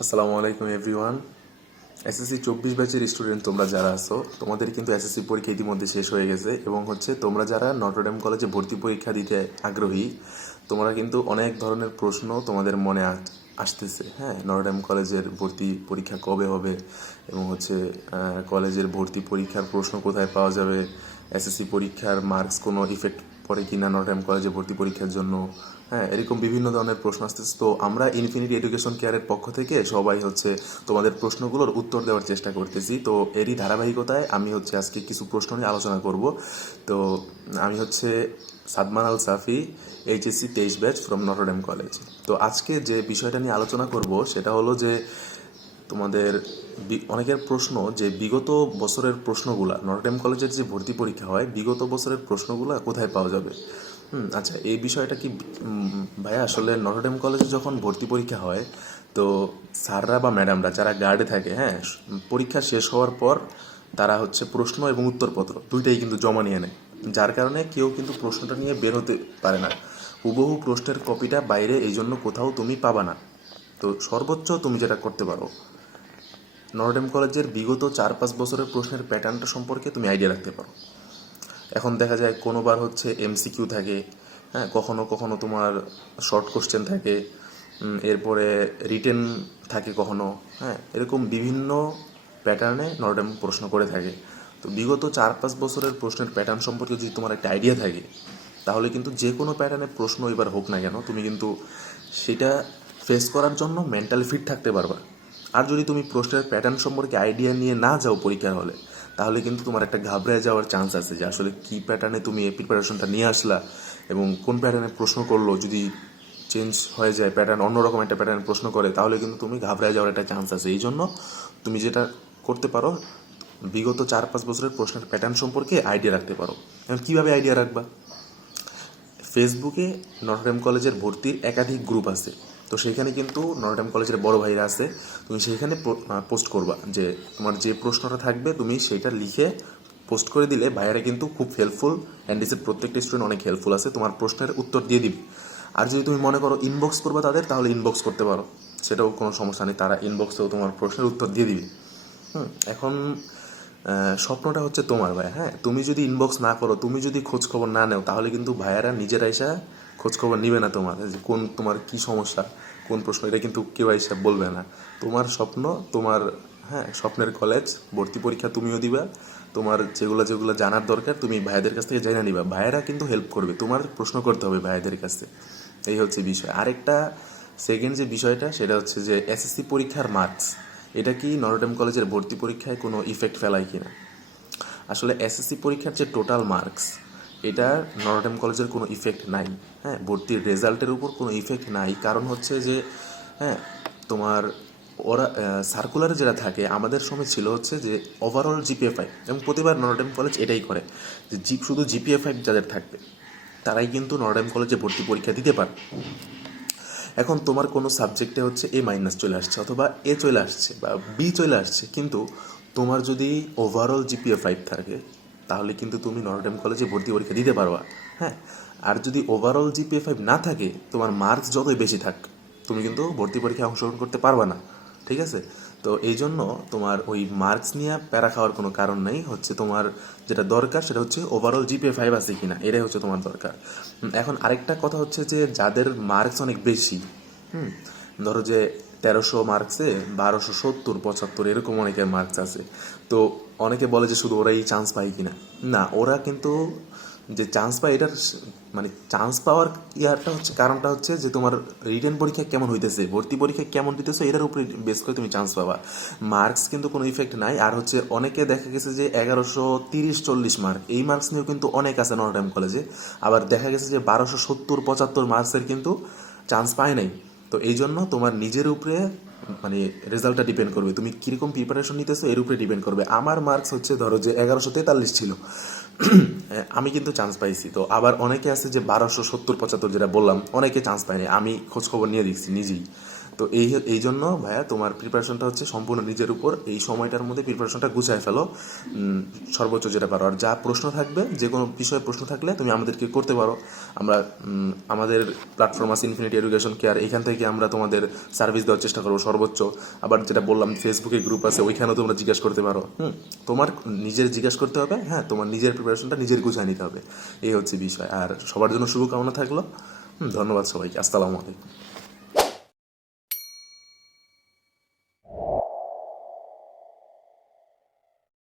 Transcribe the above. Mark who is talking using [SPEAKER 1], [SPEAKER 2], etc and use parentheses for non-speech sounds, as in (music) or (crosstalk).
[SPEAKER 1] আসসালামু আলাইকুম, everyone. SSC চব্বিশ ব্যাচের স্টুডেন্ট তোমরা যারা আছো, তোমাদের কিন্তু এসএসসি পরীক্ষা ইতিমধ্যে শেষ হয়ে গেছে এবং হচ্ছে তোমরা যারা নটরডেম কলেজে ভর্তি পরীক্ষা দিতে আগ্রহী, তোমরা কিন্তু অনেক ধরনের প্রশ্ন তোমাদের মনে আসতেছে। হ্যাঁ নটরডেম কলেজের ভর্তি পরীক্ষা কবে হবে এবং হচ্ছে কলেজের ভর্তি পরীক্ষার প্রশ্ন কোথায় পাওয়া যাবে এসএসসি পরীক্ষার মার্কস কোনো ইফেক্ট পড়ে কিনা নটরডেম কলেজে ভর্তি পরীক্ষার জন্য। হ্যাঁ এরকম বিভিন্ন ধরনের প্রশ্ন আসতেছে। তো আমরা ইনফিনিটি এডুকেশন কেয়ারের পক্ষ থেকে সবাই হচ্ছে তোমাদের প্রশ্নগুলোর উত্তর দেওয়ার চেষ্টা করতেছি। তো এরই ধারাবাহিকতায় আমি হচ্ছে আজকে কিছু প্রশ্ন নিয়ে আলোচনা করব। তো আমি হচ্ছে সাদমান আল সাফি এইচএসসি তেইশ batch from Notre Dame college তো আজকে যে বিষয়টা নিয়ে আলোচনা করব, সেটা হলো যে তোমাদের অনেকের প্রশ্ন যে বিগত বছরের প্রশ্নগুলা নটরডেম কলেজের যে ভর্তি পরীক্ষা হয়, বিগত বছরের প্রশ্নগুলা কোথায় পাওয়া যাবে? আচ্ছা এই বিষয়টা কি ভাইয়া, আসলে নটরডেম কলেজে যখন ভর্তি পরীক্ষা হয়, তো স্যাররা বা ম্যাডামরা যারা গার্ডে থাকে হ্যাঁ পরীক্ষা শেষ হওয়ার পর তারা হচ্ছে প্রশ্ন এবং উত্তরপত্র দুইটাই কিন্তু জমা নিয়ে নেয়। যার কারণে কেউ কিন্তু প্রশ্নটা নিয়ে বের হতে পারে না। হুবহু প্রশ্নের কপিটা বাইরে এই জন্য কোথাও তুমি পাবা না। তো সর্বোচ্চ তুমি যেটা করতে পারো নর্ডেম কলেজের বিগত চার পাঁচ বছরের প্রশ্নের প্যাটার্নটা সম্পর্কে তুমি আইডিয়া রাখতে পারো। এখন দেখা যায় কোনোবার হচ্ছে এমসিকিউ থাকে হ্যাঁ কখনো কখনো তোমার শর্ট কোশ্চেন থাকে এরপরে রিটেন থাকে কখনো হ্যাঁ এরকম বিভিন্ন প্যাটার্নে নর্ডেম প্রশ্ন করে থাকে। তো বিগত চার পাঁচ বছরের প্রশ্নের প্যাটার্ন সম্পর্কে যদি তোমার একটা আইডিয়া থাকে, তাহলে কিন্তু যে কোনো প্যাটার্নের প্রশ্ন এবার হোক না কেন, তুমি কিন্তু সেটা ফেস করার জন্য মেন্টালি ফিট থাকতে পারবা। আর যদি তুমি প্রশ্নের প্যাটার্ন সম্পর্কে আইডিয়া নিয়ে না যাও পরীক্ষার হলে, তাহলে কিন্তু তোমার একটা ঘাবড়ে যাওয়ার চান্স আছে যে আসলে কি প্যাটার্নে তুমি এই প্রিপারেশনটা নিয়ে আসলা এবং কোন প্যাটার্নে প্রশ্ন করল। যদি চেঞ্জ হয়ে যায় প্যাটার্ন অন্যরকম একটা প্যাটার্ন প্রশ্ন করে, তাহলে কিন্তু তুমি ঘাবড়ে যাওয়ার একটা চান্স আছে। এই জন্য তুমি যেটা করতে পারো, বিগত চার পাঁচ বছরের প্রশ্নের প্যাটার্ন সম্পর্কে আইডিয়া রাখতে পারো। এখন কীভাবে আইডিয়া রাখবা? ফেসবুকে নটরডেম কলেজের ভর্তির একাধিক গ্রুপ আছে। তো সেখানে কিন্তু নটরডেম কলেজের বড় ভাইরা আছে। তুমি সেইখানে পোস্ট করবা যে তোমার যে প্রশ্নটা থাকবে তুমি সেটা লিখে পোস্ট করে দিলে ভাইয়ারা কিন্তু খুব হেল্পফুল অ্যান্ড অ্যান্ডিসের প্রত্যেকটা স্টুডেন্ট অনেক হেল্পফুল আছে। তোমার প্রশ্নের উত্তর দিয়ে দিবে। আর যদি তুমি মনে করো ইনবক্স করবা তাদের, তাহলে ইনবক্স করতে পারো। সেটাও কোনো সমস্যা নেই। তারা ইনবক্সেও তোমার প্রশ্নের উত্তর দিয়ে দিবে। হুম, এখন স্বপ্নটা হচ্ছে তোমার ভাই হ্যাঁ? তুমি যদি ইনবক্স না করো, তুমি যদি খোঁজ খবর না নেও, তাহলে কিন্তু ভাইয়ারা নিজেরা এসে খোঁজ খবর নিবে না তোমার যে কোন তোমার কি সমস্যা, কোন প্রশ্ন, এটা কিন্তু কেউ এসে বলবে না। তোমার স্বপ্ন, তোমার হ্যাঁ স্বপ্নের কলেজ ভর্তি পরীক্ষা তুমিও দিবা, তোমার যেগুলো যেগুলো জানার দরকার তুমি ভাইয়াদের কাছ থেকে জেনে নিবা। ভাইয়েরা কিন্তু হেল্প করবে, তোমার প্রশ্ন করতে হবে ভাইয়াদের কাছে। এই হচ্ছে বিষয়। আরেকটা সেকেন্ড যে বিষয়টা, সেটা হচ্ছে যে এসএসসি পরীক্ষার মার্কস এটা কি নরডেম কলেজের ভর্তি পরীক্ষায় কোনো ইফেক্ট ফেলায় কিনা? আসলে এসএসসি পরীক্ষার যে টোটাল মার্কস এটা নরডেম কলেজের কোনো ইফেক্ট নাই। হ্যাঁ ভর্তির রেজাল্টের উপর কোনো ইফেক্ট নাই। কারণ হচ্ছে যে হ্যাঁ তোমার ওরা সার্কুলারে যেটা থাকে, আমাদের সময় ছিল হচ্ছে যে ওভারঅল জিপিএ ফাইভ এবং প্রতিবার নরডেম কলেজ এটাই করে যে জি, শুধু জিপিএ ফাইভ যাদের থাকবে, তারাই কিন্তু নরডেম কলেজে ভর্তি পরীক্ষা দিতে পারে। এখন তোমার কোনো সাবজেক্টে হচ্ছে এ মাইনাস চলে আসছে অথবা এ চলে আসছে বা বি চলে আসছে, কিন্তু তোমার যদি ওভারঅল জিপিএ ফাইভ থাকে তাহলে কিন্তু তুমি নরডেম কলেজে ভর্তি পরীক্ষা দিতে পারবা। হ্যাঁ? আর যদি ওভারঅল জিপিএ ফাইভ না থাকে, তোমার মার্কস যতই বেশি থাক, তুমি কিন্তু ভর্তি পরীক্ষায় অংশগ্রহণ করতে পারবা না। ঠিক আছে? তো এই জন্য তোমার ওই মার্কস নিয়ে প্যারা খাওয়ার কোনো কারণ নেই। হচ্ছে তোমার যেটা দরকার, সেটা হচ্ছে ওভারঅল জিপিএ ফাইভ আছে কিনা। এটাই হচ্ছে তোমার দরকার। এখন আরেকটা কথা হচ্ছে যে, যাদের মার্কস অনেক বেশি, হুম? ধরো যে তেরোশো মার্কসে বারোশো সত্তর, পঁচাত্তর, এরকম অনেকের মার্কস আছে। তো অনেকে বলে যে শুধু ওরাই চান্স পায় কিনা। না, ওরা কিন্তু যে চান্স পায় এটার মানে চান্স পাওয়ার ইয়ারটা হচ্ছে, কারণটা হচ্ছে যে তোমার রিটেন পরীক্ষা কেমন হইতেছে, ভর্তি পরীক্ষা কেমন দিতেছে, এটার উপরে বেস করে তুমি চান্স পাবা। মার্কস কিন্তু কোনো ইফেক্ট নাই, আর হচ্ছে অনেকে দেখা গেছে যে এগারোশো তিরিশ চল্লিশ মার্ক এই মার্কস নিয়েও কিন্তু অনেক আছে নটরডেম কলেজে আবার দেখা গেছে যে বারোশো সত্তর পঁচাত্তর মার্কসের কিন্তু চান্স পায় নাই। তো এই জন্য তোমার নিজের উপরে মানে রেজাল্টটা ডিপেন্ড করবে। তুমি কীরকম প্রিপারেশন নিতেছো, এর উপরে ডিপেন্ড করবে। আমার মার্কস হচ্ছে ধরো যে এগারোশো তেতাল্লিশ ছিল। (clears throat) আমি কিন্তু চান্স পাইছি। তো আবার অনেকে আছে যে বারোশো সত্তর পঁচাত্তর যেটা বললাম, অনেকে চান্স পায়নি। আমি খোঁজখবর নিয়ে দেখছি নিজেই। তো এই এই জন্য ভাইয়া তোমার প্রিপারেশনটা হচ্ছে সম্পূর্ণ নিজের উপর। এই সময়টার মধ্যে প্রিপারেশনটা গুছায় ফেলো। সর্বোচ্চ যেটা পারো। আর যা প্রশ্ন থাকবে, যে কোনো বিষয়ে প্রশ্ন থাকলে তুমি আমাদেরকে করতে পারো। আমরা আমাদের প্ল্যাটফর্ম আছে ইনফিনিটি এডুকেশন কেয়ার এখান থেকে আমরা তোমাদের সার্ভিস দেওয়ার চেষ্টা করব সর্বোচ্চ। আবার যেটা বললাম ফেসবুকে গ্রুপ আছে, ওইখানেও তোমরা জিজ্ঞাসা করতে পারো। হুম, তোমার নিজের জিজ্ঞাসা করতে হবে। হ্যাঁ তোমার নিজের প্রিপারেশনটা নিজের গুছায় নিতে হবে। এই হচ্ছে বিষয়। আর সবার জন্য শুভকামনা থাকল। ধন্যবাদ সবাইকে। আসসালামু আলাইকুম।